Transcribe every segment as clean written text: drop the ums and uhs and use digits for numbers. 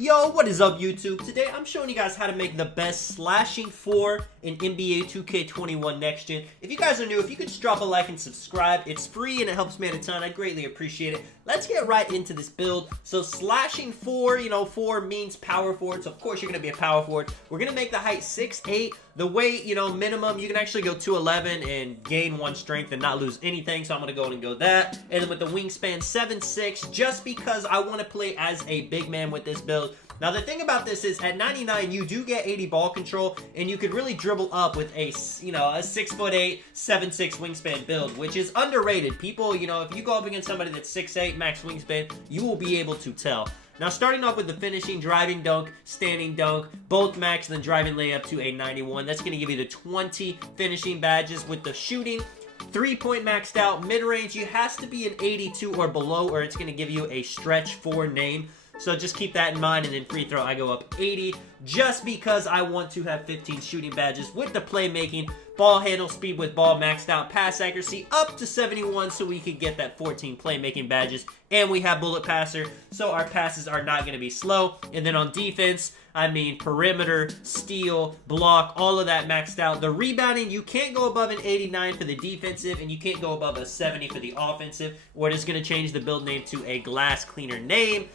Yo, what is up YouTube? Today I'm showing you guys how to make the best slashing 4 in NBA 2K21 Next Gen. If you guys are new, if you could just drop a like and subscribe, it's free and it helps me out a ton. I greatly appreciate it. Let's get right into this build. So slashing 4, 4 means power forward, so of course you're going to be a power forward. We're going to make the height 6'8". The weight, minimum, you can actually go 211 and gain 1 strength and not lose anything, so I'm going to go ahead and go that. And then with the wingspan 7'6", just because I want to play as a big man with this build. Now the thing about this is at 99 you do get 80 ball control and you could really dribble up with a 6'8", 7'6" wingspan build, which is underrated. People, if you go up against somebody that's 6'8" max wingspan, you will be able to tell. Now starting off with the finishing, driving dunk, standing dunk, both max, and then driving layup to a 91. That's going to give you the 20 finishing badges. With the shooting, 3-point maxed out, mid-range, you has to be an 82 or below or it's going to give you a stretch 4 name. So just keep that in mind. And then free throw, I go up 80 just because I want to have 15 shooting badges. With the playmaking, ball handle speed with ball maxed out, pass accuracy up to 71 so we could get that 14 playmaking badges. And we have bullet passer, so our passes are not going to be slow. And then on defense, perimeter, steal, block, all of that maxed out. The rebounding, you can't go above an 89 for the defensive, and you can't go above a 70 for the offensive, or it is going to change the build name to a glass cleaner name.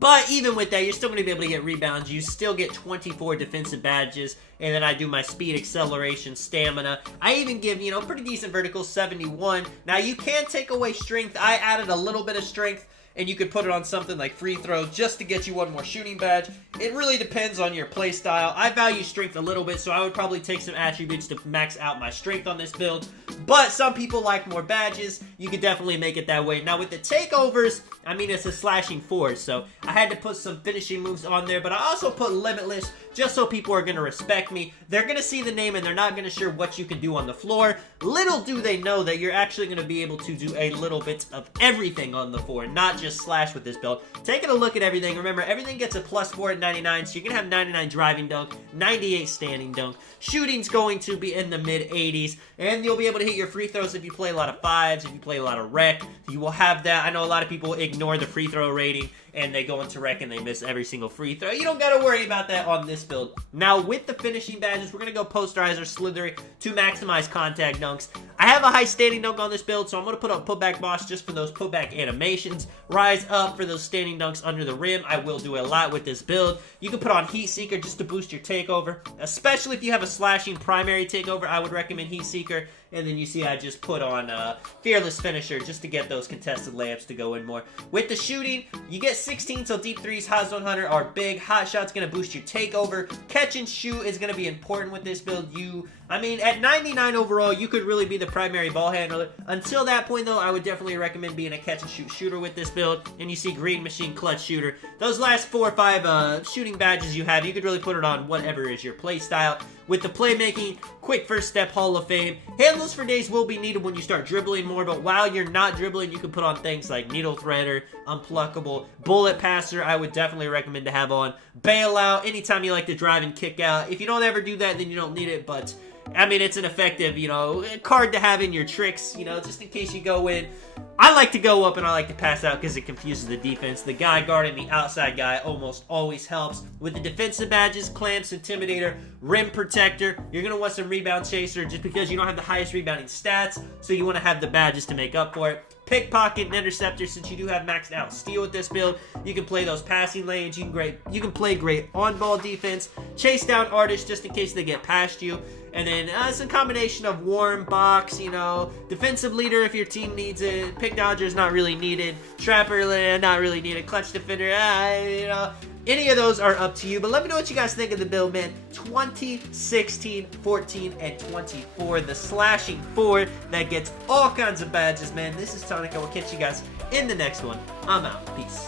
But even with that, you're still going to be able to get rebounds. You still get 24 defensive badges. And then I do my speed, acceleration, stamina. I even give, pretty decent vertical, 71. Now, you can take away strength. I added a little bit of strength. And you could put it on something like free throw just to get you 1 more shooting badge. It really depends on your play style. I value strength a little bit, so I would probably take some attributes to max out my strength on this build. But some people like more badges. You could definitely make it that way. Now with the takeovers, it's a slashing 4, so I had to put some finishing moves on there. But I also put limitless just so people are going to respect me. They're going to see the name and they're not going to sure what you can do on the floor. Little do they know that you're actually going to be able to do a little bit of everything on the floor, not just slash with this build. Taking a look at everything, remember everything gets a +4 at 99, so you're going to have 99 driving dunk, 98 standing dunk. Shooting's going to be in the mid-80s, and you'll be able to hit your free throws if you play a lot of 5s, if you play a lot of rec. You will have that. I know a lot of people ignore the free throw rating, and they go into rec and they miss every single free throw. You don't got to worry about that on this build. Now, with the finishing badges, we're going to go posterize or slithery to maximize contact dunks. I have a high standing dunk on this build, so I'm going to put up putback boss just for those putback animations. Rise up for those standing dunks under the rim. I will do a lot with this build. You can put on Heat Seeker just to boost your takeover, especially if you have a slashing primary takeover. I would recommend Heat Seeker. And then you see I just put on Fearless Finisher just to get those contested layups to go in more. With the shooting, you get 16, so deep threes, hot zone hunter are big. Hot shot's going to boost your takeover. Catch and shoot is going to be important with this build. At 99 overall, you could really be the primary ball handler. Until that point, though, I would definitely recommend being a catch and shoot shooter with this build. And you see Green Machine, Clutch Shooter. Those last 4 or 5 shooting badges you have, you could really put it on whatever is your play style. With the playmaking, quick first step, Hall of Fame. Handles for days will be needed when you start dribbling more, but while you're not dribbling, you can put on things like Needle Threader, Unpluckable, Bullet Passer. I would definitely recommend to have on Bailout anytime you like to drive and kick out. If you don't ever do that, then you don't need it, but it's an effective, card to have in your tricks, just in case you go in. I like to go up and I like to pass out because it confuses the defense. The guy guarding the outside guy almost always helps. With the defensive badges, Clamps, Intimidator, Rim Protector, you're going to want some Rebound Chaser just because you don't have the highest rebounding stats, so you want to have the badges to make up for it. Pickpocket and Interceptor, since you do have maxed out steal with this build, you can play those passing lanes, you can play great on-ball defense, chase down artists just in case they get past you, and then it's a combination of warm, box, defensive leader if your team needs it, pick dodger is not really needed, trapper not really needed, clutch defender, any of those are up to you, but let me know what you guys think of the build, man. 20, 16, 14, and 24. The slashing 4 that gets all kinds of badges, man. This is Tonic. I will catch you guys in the next one. I'm out. Peace.